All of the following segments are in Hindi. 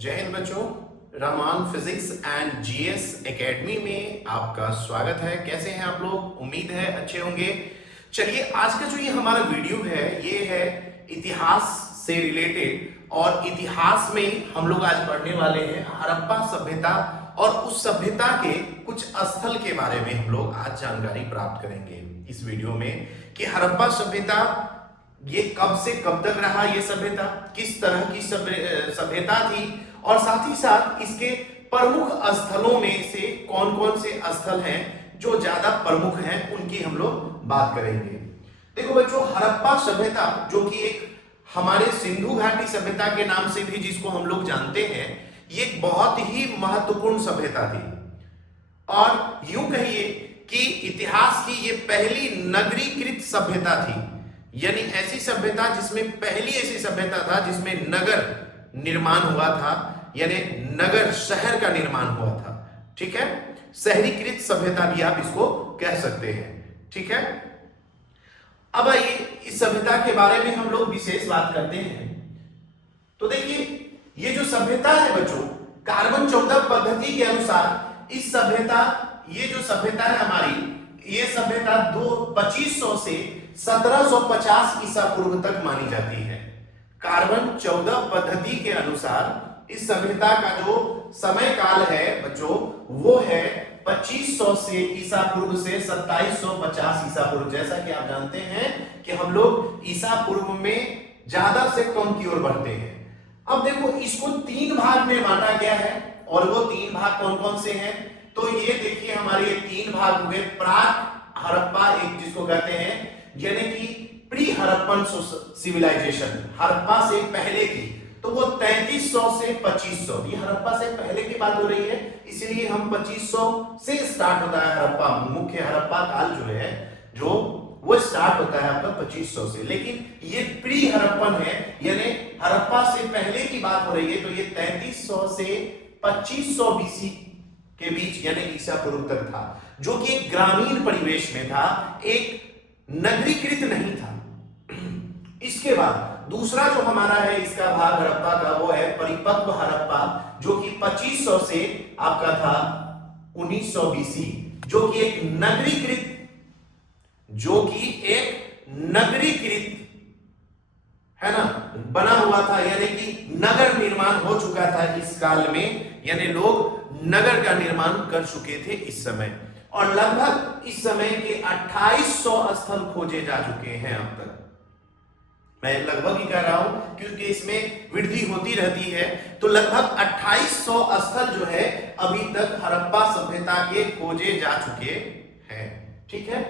जय हिंद बच्चों। Rahman physics and GS academy में आपका स्वागत है। कैसे हैं आप लोग? उम्मीद है अच्छे होंगे। चलिए, आज का जो ये हमारा वीडियो है ये है इतिहास से रिलेटेड, और इतिहास में हम लोग आज पढ़ने वाले हैं हड़प्पा सभ्यता, और उस सभ्यता के कुछ स्थल के बारे में हम लोग आज जानकारी प्राप्त करेंगे इस वीडियो में कि हड़प्पा सभ्यता ये कब से कब तक रहा, ये सभ्यता किस तरह की सभ्यता थी, और साथ ही साथ इसके प्रमुख स्थलों में से कौन कौन से स्थल हैं जो ज्यादा प्रमुख हैं, उनकी हम लोग बात करेंगे। देखो बच्चों, हड़प्पा सभ्यता जो कि एक हमारे सिंधु घाटी सभ्यता के नाम से भी जिसको हम लोग जानते हैं, ये एक बहुत ही महत्वपूर्ण सभ्यता थी, और यूं कहिए कि इतिहास की ये पहली नगरीकृत सभ्यता थी। यानी ऐसी सभ्यता जिसमें पहली ऐसी सभ्यता था जिसमें नगर निर्माण हुआ था, यानी नगर शहर का निर्माण हुआ था। ठीक है, शहरीकृत सभ्यता भी आप इसको कह सकते हैं। ठीक है, अब आइए इस सभ्यता के बारे में हम लोग विशेष बात करते हैं। तो देखिए, ये जो सभ्यता है बच्चों, कार्बन 14 पद्धति के अनुसार इस सभ्यता, ये जो सभ्यता है हमारी, ये सभ्यता 2500 से 1750 ईसा पूर्व तक मानी जाती है। कार्बन 14 पद्धति के अनुसार इस सभ्यता का जो समय काल है बच्चों, वो है 2500 से ईसा पूर्व से 2750 ईसा पूर्व। जैसा कि आप जानते हैं कि हम लोग ईसा पूर्व में ज्यादा से कम की ओर बढ़ते हैं। अब देखो, इसको 3 भाग में बांटा गया है, और वो 3 भाग कौन कौन से हैं? तो ये देखिए, हमारे ये 3 भाग हुए। प्राक हड़प्पा, एक जिसको कहते हैं, यानी कि प्री हड़प्पन सिविलाइजेशन, हड़प्पा से पहले की, तो वो 3300 से 2500, ये हड़प्पा से पहले की बात हो रही है, इसलिए हम 2500 से स्टार्ट होता है हड़प्पा। मुख्य हड़प्पा काल जो है, जो वो स्टार्ट होता है आपका 2500 से, लेकिन ये प्री हड़प्पन है, यानी हड़प्पा से पहले की बात हो रही है। तो ये 3300 से 2500 बीसी के बीच, यानी ईसा पूर्व तक था, जो कि एक ग्रामीण परिवेश में था, एक नगरीकृत नहीं था। इसके बाद दूसरा जो हमारा है इसका भाग हड़प्पा का, वो है परिपक्व हड़प्पा, जो कि 2500 से आपका था 1900 बीसी, जो कि एक नगरीकृत है ना, बना हुआ था, यानी कि नगर निर्माण हो चुका था इस काल में, यानी लोग नगर का निर्माण कर चुके थे इस समय, और लगभग इस समय के 2800 स्थल खोजे जा चुके हैं अब तक। मैं लगभग ही कह रहा हूं क्योंकि इसमें वृद्धि होती रहती है। तो लगभग 2800 स्थल जो है अभी तक हड़प्पा सभ्यता के खोजे जा चुके हैं। ठीक है,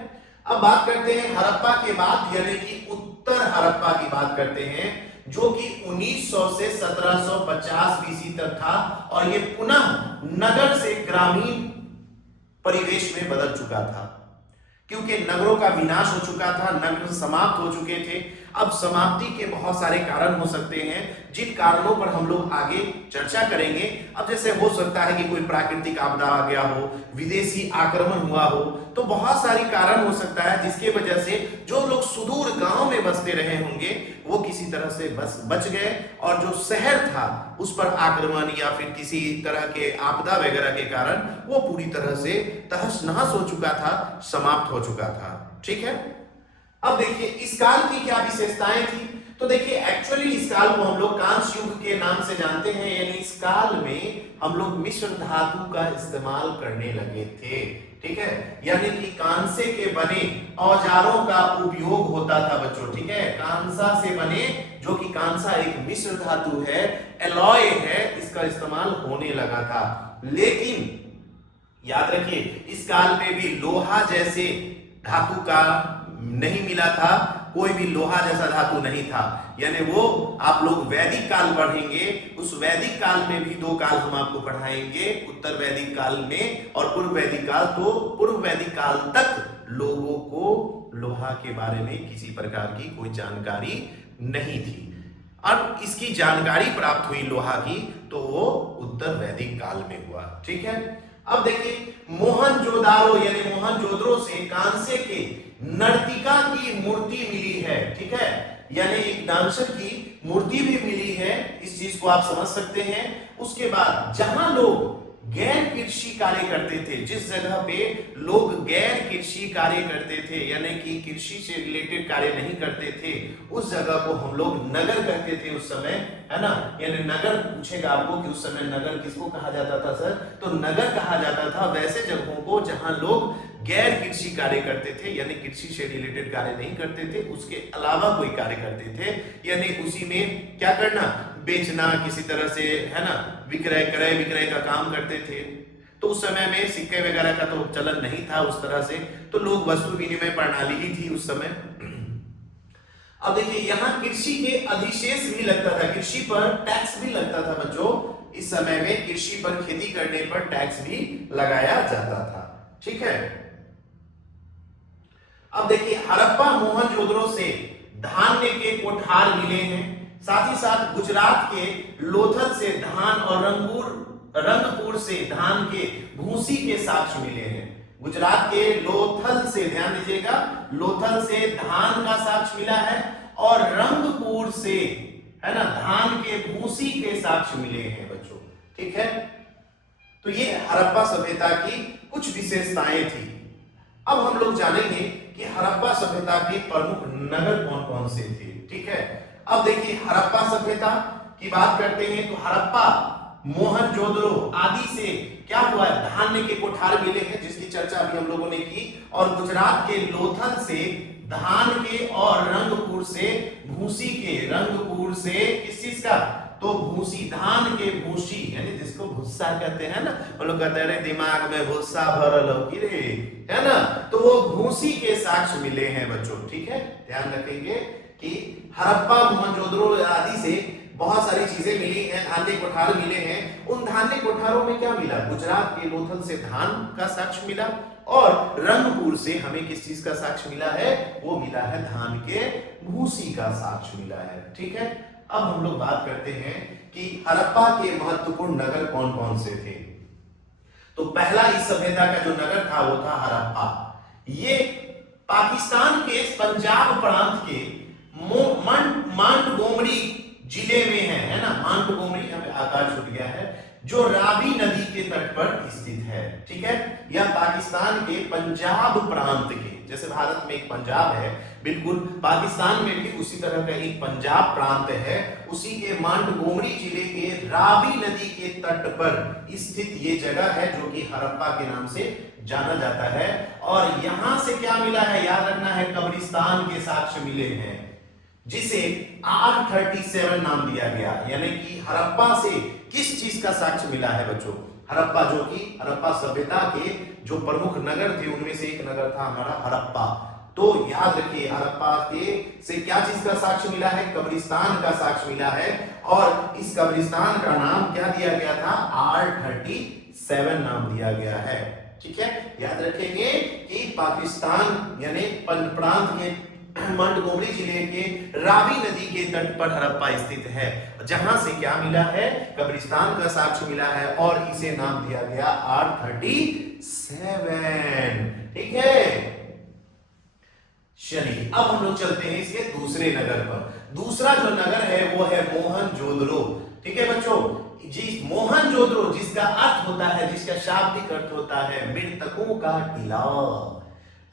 अब बात करते हैं हड़प्पा के बाद, यानी कि उत्तर हड़प्पा की बात करते हैं, जो कि 1900 से 1750 बीसी तक था, और ये पुनः नगर से ग्रामीण परिवेश में बदल चुका था, क्योंकि नगरों का विनाश हो चुका था, नगर समाप्त हो चुके थे। अब समाप्ति के बहुत सारे कारण हो सकते हैं, जिन कारणों पर हम लोग आगे चर्चा करेंगे। अब जैसे हो सकता है कि कोई प्राकृतिक आपदा आ गया हो, विदेशी आक्रमण हुआ हो, तो बहुत सारी कारण हो सकता है जिसके वजह से जो लोग सुदूर गांव में बसते रहे होंगे वो किसी तरह से बच गए, और जो शहर था उस पर आक्रमण या फिर किसी तरह के आपदा वगैरह के कारण वो पूरी तरह से तहस नहस हो चुका था, समाप्त हो चुका था। ठीक है, अब देखिए इस काल की क्या विशेषताएं थी। तो देखिए, एक्चुअली इस काल को हम लोग कांस्य युग के नाम से जानते हैं, यानी इस काल में हम लोग मिश्र धातु का इस्तेमाल करने लगे थे। ठीक है, यानी कि कांसे के बने औजारों का उपयोग होता था बच्चों। ठीक है, कांसा से बने, जो कि कांसा एक मिश्र धातु है, एलॉय है, इसका इस्तेमाल होने लगा था। लेकिन याद रखिए, इस काल में भी लोहा जैसे धातु का नहीं मिला था, कोई भी लोहा जैसा धातु नहीं था। यानी वो आप लोग वैदिक काल पढ़ेंगे, उस वैदिक काल में भी 2 काल हम आपको पढ़ाएंगे, उत्तर वैदिक काल में और पूर्व वैदिक काल। तो पूर्व वैदिक काल तक लोगों को लोहा के बारे में किसी प्रकार की कोई जानकारी नहीं थी। अब इसकी जानकारी प्राप्त हुई लोहा की, तो वो उत्तर वैदिक काल में हुआ। ठीक है, अब देखिए, मोहनजोदारो यानी मोहनजोदड़ो से कांसे के नर्तिका की मूर्ति मिली है। ठीक है, यानी एक डांसर की मूर्ति भी मिली है। इस चीज जिसको आप समझ सकते हैं। उसके बाद जहां लोग गैर कृषि कार्य करते थे, जिस जगह पे लोग गैर कृषि कार्य करते थे यानी कि कृषि से रिलेटेड कार्य नहीं करते थे, उस जगह को हम लोग नगर कहते थे उस समय, है ना। यानी नगर पूछेगा आपको कि उस समय नगर किसको कहा जाता था सर, तो नगर कहा जाता था वैसे जगहों को जहां लोग गैर कृषि कार्य करते थे, यानी कृषि से रिलेटेड कार्य नहीं करते थे, उसके अलावा कोई कार्य करते थे, यानी उसी में क्या करना, बेचना किसी तरह से, है ना, विक्रय क्रय विक्रय का काम करते थे। तो उस समय में सिक्के वगैरह का तो चलन नहीं था उस तरह से, तो लोग वस्तु विनिमय प्रणाली ही थी उस समय। अब देखिए यहाँ कृषि के अधिशेष भी लगता था, कृषि पर टैक्स भी लगता था बच्चों। इस समय में कृषि पर, खेती करने पर टैक्स भी लगाया जाता था, ठीक है। अब देखिए हड़प्पा मोहनजोदड़ो से धान्य के कोठार मिले हैं, साथ ही साथ गुजरात के लोथल से धान और रंगपुर से धान के भूसी के साक्ष्य मिले हैं। गुजरात के लोथल से, ध्यान दीजिएगा, लोथल से धान का साक्ष्य मिला है और रंगपुर से, है ना, धान के भूसी के साक्ष्य मिले हैं बच्चों, ठीक है। तो ये हड़प्पा सभ्यता की कुछ विशेषताएं थी। अब हम लोग जानेंगे कि हड़प्पा सभ्यता के प्रमुख नगर कौन कौन से थे, ठीक है। अब देखिए हड़प्पा सभ्यता की बात करते हैं तो हड़प्पा मोहनजोदड़ो आदि से क्या हुआ, धान्य के कोठार मिले हैं जिसकी चर्चा अभी हम लोगों ने की, और गुजरात के लोथल से धान के और रंगपुर से भूसी के, रंगपुर से किस चीज का, तो भूसी, धान के भूसी, यानी जिसको भूसा कहते हैं ना, वो लोग कहते हैं दिमाग में भूसा भरल हो कि रे, है ना, तो वो भूसी के साक्ष्य मिले हैं बच्चों, ठीक है। ध्यान रखेंगे कि हड़प्पा मोहनजोदड़ो आदि से बहुत सारी चीजें मिली हैं, धान्य कोठार मिले हैं। उन धान्य कोठारों में क्या मिला, गुजरात के लोथल से धान का साक्ष्य मिला, और रंगपुर से हमें किस चीज का साक्ष्य मिला है, वो मिला है धान के भूसी का साक्ष्य मिला है, ठीक है। अब हम लोग बात करते हैं कि हड़प्पा के महत्वपूर्ण नगर कौन कौन से थे। तो पहला इस सभ्यता का जो नगर था वो था हड़प्पा। ये पाकिस्तान के पंजाब प्रांत के मांटगोमरी जिले में है ना, मांटगोमरी, यहाँ पे आकार छूट गया है, जो रावी नदी के तट पर स्थित है, ठीक है। यह पाकिस्तान के पंजाब प्रांत के, जैसे भारत में एक पंजाब है, बिल्कुल पाकिस्तान में भी उसी तरह का एक पंजाब प्रांत है, उसी के मांटगोमरी जिले के रावी नदी के तट पर स्थित ये जगह है जो कि हड़प्पा के नाम से जाना जाता है। और यहां से क्या मिला है, याद रखना है, कब्रिस्तान के साक्ष्य मिले हैं जिसे R37 नाम दिया गया, यानी कि हड़प्पा से किस चीज का साक्ष्य मिला है बच्चों, हड़प्पा, जो कि हड़प्पा सभ्यता के जो प्रमुख नगर थे उनमें से एक नगर था हमारा हड़प्पा। तो याद रखिए हड़प्पा के से क्या चीज का साक्ष्य मिला है, कब्रिस्तान का साक्ष्य मिला है, और इस कब्रिस्तान का नाम क्या दिया गया था, R37 नाम दिया गया है, ठीक है। याद रखेंगे कि पाकिस्तान यानी प्रांत के मांटगोमरी जिले के रावी नदी के तट पर हड़प्पा स्थित है, जहां से क्या मिला है, कब्रिस्तान का साक्ष्य मिला है, और इसे नाम दिया गया R37, ठीक है। चलिए अब हम लोग चलते हैं इसके दूसरे नगर पर। दूसरा जो नगर है वो है मोहनजोदड़ो, ठीक है बच्चों। जी, मोहनजोदड़ो जिसका अर्थ होता है, जिसका शाब्दिक अर्थ होता है मृतकों का टीला,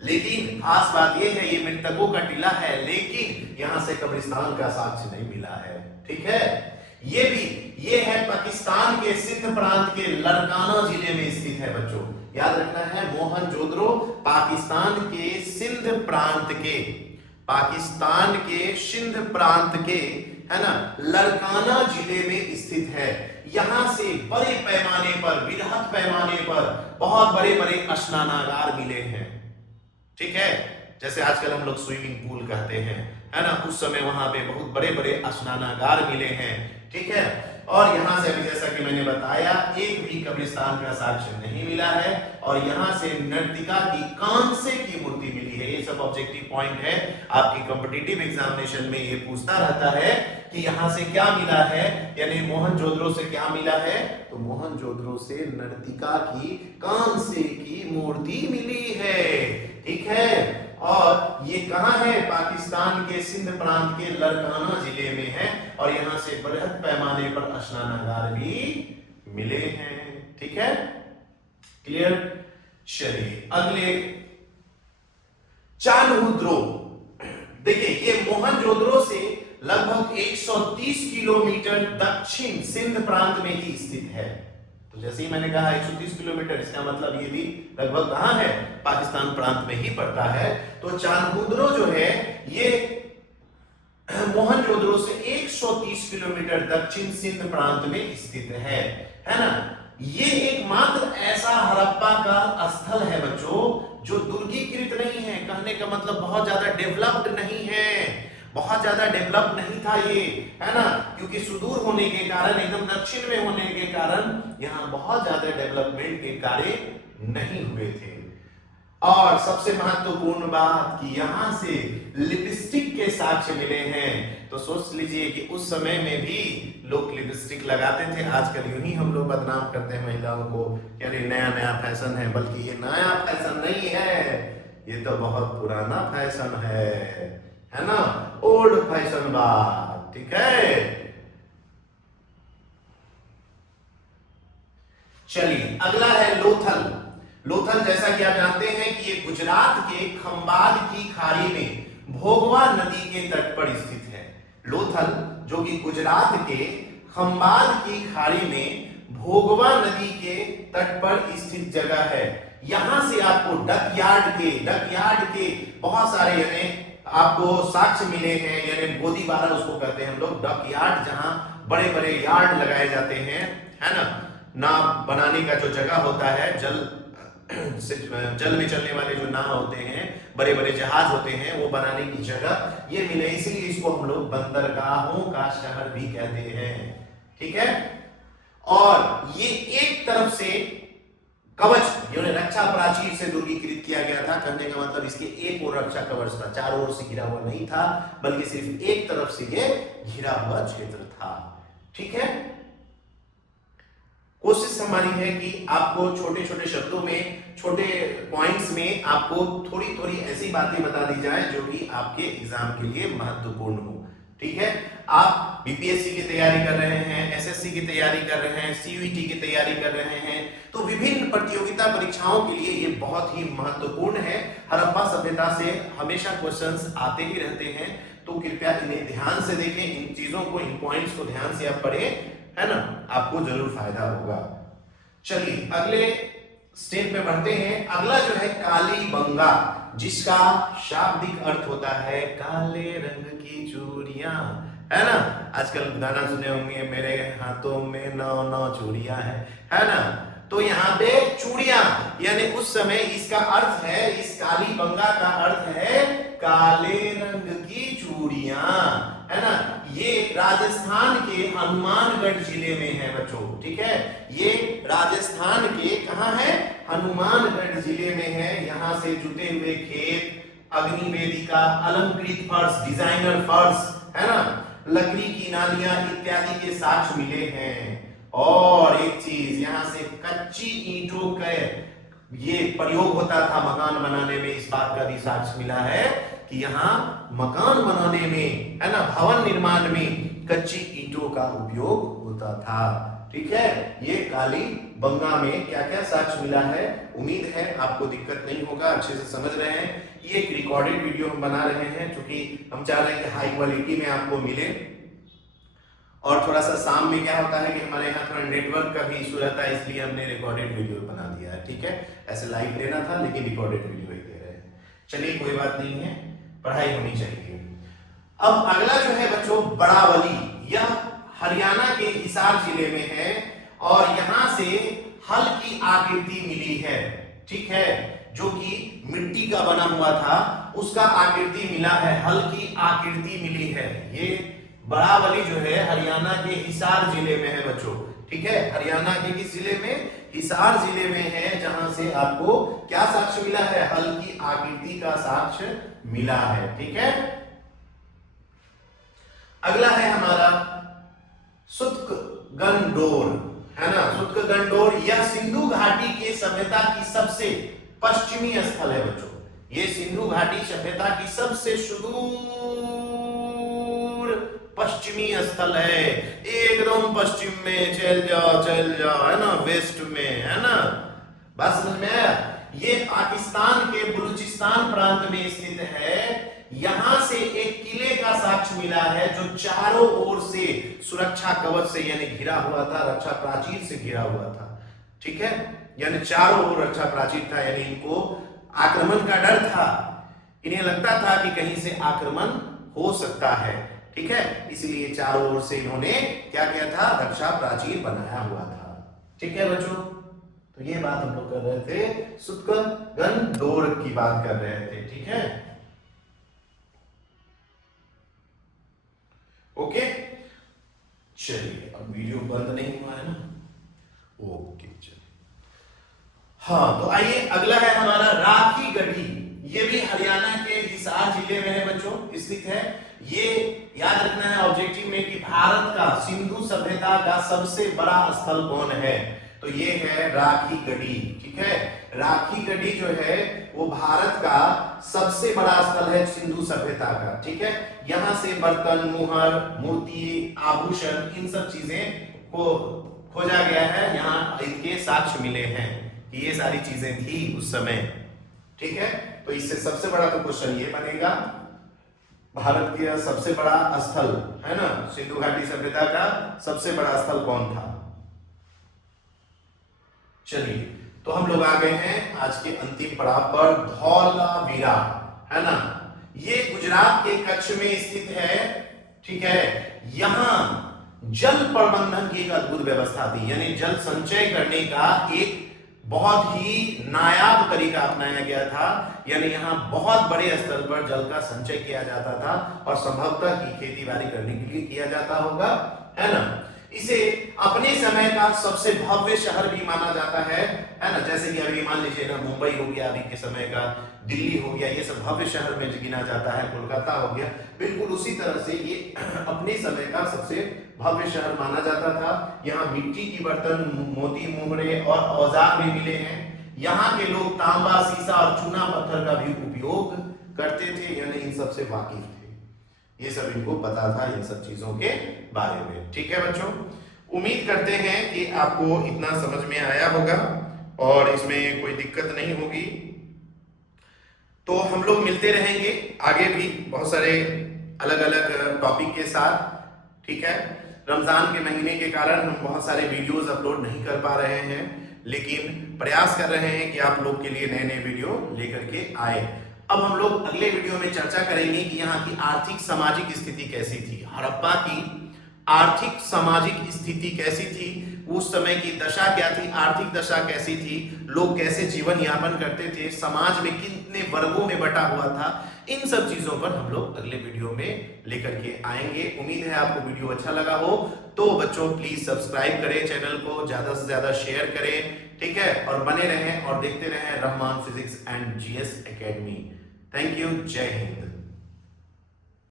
लेकिन खास बात यह है ये मृतकों का टीला है, लेकिन यहां से कब्रिस्तान का साक्ष्य नहीं मिला है, ठीक है। ये है पाकिस्तान के सिंध प्रांत के लड़काना जिले में स्थित है बच्चों, याद रखना है। मोहनजोदड़ो पाकिस्तान के सिंध प्रांत के, पाकिस्तान के सिंध प्रांत के, है ना, लड़काना जिले में स्थित है। यहां से बड़े पैमाने पर, वृहद पैमाने पर बहुत बड़े बड़े स्नानागार मिले हैं, ठीक है। जैसे आजकल हम लोग स्विमिंग पूल कहते हैं, है ना, उस समय वहां पे बहुत बड़े बड़े स्नानागार मिले हैं, ठीक है। और यहां से अभी जैसा कि मैंने बताया एक भी कब्रिस्तान का साक्ष्य नहीं मिला है, और यहां से नर्तिका की कांसे की मूर्ति मिली है। ये सब ऑब्जेक्टिव पॉइंट है, आपकी कॉम्पिटिटिव एग्जामिनेशन में ये पूछता रहता है कि यहां से क्या मिला है, यानी मोहनजोदड़ो से क्या मिला है, तो मोहनजोदड़ो से नर्तिका की कांसे की मूर्ति मिली है, ठीक है। और ये कहां है, पाकिस्तान के सिंध प्रांत के लड़काना जिले में है, और यहां से बृहद पैमाने पर स्नानागार भी मिले हैं। ठीक है, क्लियर। चलिए अगले चान्होद्रो। देखिए ये मोहनजोदड़ो से लगभग 130 किलोमीटर दक्षिण सिंध प्रांत में ही स्थित है। तो जैसे ही मैंने कहा 130 किलोमीटर, इसका मतलब ये भी लगभग कहां है, पाकिस्तान प्रांत में ही पड़ता है। तो चान्होद्रो जो है ये मोहनजोदड़ो से 130 किलोमीटर दक्षिण सिंध प्रांत में स्थित है ना। ये एकमात्र ऐसा हड़प्पा का स्थल है बच्चों जो दुर्गीकृत नहीं है। कहने का मतलब बहुत ज्यादा डेवलप्ड नहीं है, बहुत ज्यादा डेवलप नहीं था ये, है ना, क्योंकि सुदूर होने के कारण, एकदम दक्षिण में होने के कारण यहाँ बहुत ज्यादा डेवलपमेंट के कार्य नहीं हुए थे। और सबसे महत्वपूर्ण बात कि यहां से लिपस्टिक के साक्ष्य मिले हैं। तो सोच लीजिए कि उस समय में भी लोग लिपस्टिक लगाते थे। आजकल यूं ही हम लोग बदनाम करते हैं महिलाओं को, यानी नया नया फैशन है, बल्कि ये नया फैशन नहीं है, ये तो बहुत पुराना फैशन है ना, ओल्ड फैशन बात। ठीक है, चलिए अगला है लोथल। लोथल जैसा कि आप जानते हैं कि ये गुजरात के खंबात की खाड़ी में भोगवा नदी के तट पर स्थित है। लोथल जो कि गुजरात के खंबात की खाड़ी में भोगवा नदी के तट पर स्थित जगह है। यहां से आपको डकयार्ड के बहुत सारे यानी आपको साक्ष्य मिले हैं, यानी गोदीबारा उसको कहते हैं हम लोग, डकयार्ड, जहां बड़े बड़े यार्ड लगाए जाते हैं, है ना। नाव बनाने का जो जगह होता है, जल में चलने वाले जो नाव होते हैं, बड़े बड़े जहाज होते हैं, वो बनाने की जगह ये मिले, इसीलिए इसको हम लोग बंदरगाहों का शहर भी कहते हैं। ठीक है, और ये एक तरफ से कवच यानी रक्षा प्राचीर से दुर्गीकृत किया गया था। कहने का मतलब इसके एक ओर रक्षा कवच था, चारों ओर से घिरा हुआ नहीं था, बल्कि सिर्फ एक तरफ से ये घिरा हुआ क्षेत्र था। ठीक है, कोशिश हमारी है कि आपको छोटे छोटे शब्दों में, छोटे पॉइंट्स में आपको थोड़ी थोड़ी ऐसी बातें बता दी जाए जो कि आपके एग्जाम के लिए महत्वपूर्ण हो। ठीक है, आप बीपीएससी की तैयारी कर रहे हैं, एसएससी की तैयारी कर रहे हैं, सीयूईटी की तैयारी कर रहे हैं, तो विभिन्न प्रतियोगिता परीक्षाओं के लिए ये बहुत ही महत्वपूर्ण है। हड़प्पा सभ्यता से हमेशा क्वेश्चंस आते ही रहते हैं, तो कृपया इन्हें ध्यान से देखें, इन चीजों को, इन पॉइंट्स को ध्यान से आप पढ़ें, है ना, आपको जरूर फायदा होगा। चलिए अगले स्टेप पे बढ़ते हैं। अगला जो है कालीबंगा, जिसका शाब्दिक अर्थ होता है काले रंग की चूड़ियां, है ना। आजकल गाना सुने होंगे, मेरे हाथों में 9 चूड़ियां है ना। तो यहाँ पे चूड़ियां यानी उस समय इसका अर्थ है, इस कालीबंगा का अर्थ है काले रंग की चूड़ियां, है ना। ये राजस्थान के हनुमानगढ़ जिले में है बच्चों। ठीक है, ये राजस्थान के कहां है, हनुमानगढ़ जिले में है। यहां से जुटे हुए खेत, अग्नि वेदिका, अलंकृत फर्श, डिजाइनर फर्श, है ना, लकड़ी की नालियां इत्यादि के साक्ष्य मिले हैं। और एक चीज, यहां से कच्ची ईंटों का ये प्रयोग होता था मकान बनाने में, इस बात का भी साक्ष्य मिला है कि यहाँ मकान बनाने में, है ना, भवन निर्माण में कच्ची ईंटों का उपयोग होता था। ठीक है, ये कालीबंगा में क्या क्या साक्ष्य मिला है, उम्मीद है आपको दिक्कत नहीं होगा, अच्छे से समझ रहे हैं। ये एक रिकॉर्डेड वीडियो हम बना रहे हैं, क्योंकि हम चाह रहे हैं कि हाई क्वालिटी में आपको मिले। और थोड़ा सा शाम में क्या होता है कि हमारे यहाँ थोड़ा नेटवर्क का भी इशू रहता है, इसलिए हमने रिकॉर्डेड वीडियो बना दिया है। ठीक है, ऐसे लाइव लेना था लेकिन रिकॉर्डेड वीडियो ही दे रहे हैं। चलिए कोई बात नहीं है, पढ़ाई होनी चाहिए। अब अगला जो है बच्चों बड़ावली, यह हरियाणा के हिसार जिले में है और यहां से हल की आकृति मिली है। ठीक है, जो कि मिट्टी का बना हुआ था उसका आकृति मिला है, हल की आकृति मिली है। ये बड़ावली जो है हरियाणा के हिसार जिले में है बच्चों। ठीक है, हरियाणा के किस जिले में, हिसार जिले में है, जहां से आपको क्या साक्ष्य मिला है, हल की आकृति का साक्ष्य मिला है। ठीक है, अगला है हमारा सुत्कगंडोर, है ना। सुत्कगंडोर यह सिंधु घाटी के सभ्यता की सबसे पश्चिमी स्थल है बच्चों। ये सिंधु घाटी सभ्यता की सबसे सुदूर पश्चिमी स्थल है, एकदम पश्चिम में, चल जाओ है ना, वेस्ट में, है ना। बात समझ में आया? ये पाकिस्तान के बलूचिस्तान प्रांत में स्थित है। यहां से एक किले का साक्ष्य मिला है जो चारों ओर से सुरक्षा कवच से यानी घिरा हुआ था, रक्षा प्राचीर से घिरा हुआ था। ठीक है, यानी चारों ओर रक्षा प्राचीर था, यानी इनको आक्रमण का डर था। इन्हें लगता था कि कहीं से आक्रमण हो सकता है। ठीक है, इसलिए चारों ओर से इन्होंने क्या किया था, रक्षा प्राचीर बनाया हुआ था। ठीक है बच्चों, तो ये बात हम लोग कर रहे थे, सुत्कगन की बात कर रहे थे। ठीक है, ओके, चलिए अब वीडियो बंद नहीं हुआ है ना, ओके चलिए। हाँ, तो आइए अगला है हमारा राखी गढ़ी। ये भी हरियाणा के हिसार जिले में है बच्चों, स्थित है। ये याद रखना है ऑब्जेक्टिव में कि भारत का सिंधु सभ्यता का सबसे बड़ा स्थल कौन है, तो ये है राखी गढ़ी। ठीक है, राखी गढ़ी जो है वो भारत का सबसे बड़ा स्थल है सिंधु सभ्यता का। ठीक है, यहां से बर्तन, मुहर, मूर्ति, आभूषण, इन सब चीजें को खोजा गया है। यहाँ इनके साक्ष्य मिले हैं कि ये सारी चीजें थी उस समय। ठीक है, तो इससे सबसे बड़ा तो क्वेश्चन ये बनेगा, भारत का सबसे बड़ा स्थल है ना, सिंधु घाटी सभ्यता का सबसे बड़ा स्थल कौन था। चलिए, तो हम लोग आ गए हैं आज के अंतिम पड़ाव पर, धौलावीरा, है ना। ये गुजरात के कच्छ में स्थित है। ठीक है, यहां जल प्रबंधन की एक अद्भुत व्यवस्था थी, यानी जल संचय करने का एक बहुत ही नायाब तरीका अपनाया गया था। यानी यहाँ बहुत बड़े स्तर पर जल का संचय किया जाता था और संभवतः की खेती बाड़ी करने के लिए किया जाता होगा, है ना। इसे अपने समय का सबसे भव्य शहर भी माना जाता है ना। जैसे कि अभी मान लीजिए ना, मुंबई हो गया अभी के समय का, दिल्ली हो गया, ये सब भव्य शहर में गिना जाता है, कोलकाता हो गया, बिल्कुल उसी तरह से ये अपने समय का सबसे भव्य शहर माना जाता था। यहाँ मिट्टी की बर्तन, मोती, मोहरे और औजार भी मिले हैं। यहाँ के लोग तांबा, सीसा और चूना पत्थर का भी उपयोग करते थे, यानी इन सबसे वाकिफ थे। ये सब इनको पता था इन सब चीजों के बारे में। ठीक है बच्चों, उम्मीद करते हैं कि आपको इतना समझ में आया होगा और इसमें कोई दिक्कत नहीं होगी। तो हम लोग मिलते रहेंगे आगे भी बहुत सारे अलग अलग टॉपिक के साथ। ठीक है, रमजान के महीने के कारण हम बहुत सारे वीडियोस अपलोड नहीं कर पा रहे हैं, लेकिन प्रयास कर रहे हैं कि आप लोग के लिए नए नए वीडियो लेकर के आए। अब हम लोग अगले वीडियो में चर्चा करेंगे कि यहाँ की आर्थिक सामाजिक स्थिति कैसी थी, हड़प्पा की आर्थिक सामाजिक स्थिति कैसी थी, उस समय की दशा क्या थी, आर्थिक दशा कैसी थी, लोग कैसे जीवन यापन करते थे, समाज में कितने वर्गों में बटा हुआ था। इन सब चीजों पर हम लोग अगले वीडियो में लेकर के आएंगे। उम्मीद है आपको वीडियो अच्छा लगा हो। तो बच्चों प्लीज सब्सक्राइब करें चैनल को, ज्यादा से ज्यादा शेयर करें। ठीक है, और बने रहें और देखते रहें Rahman physics and GS academy. Thank you, जय हिंद।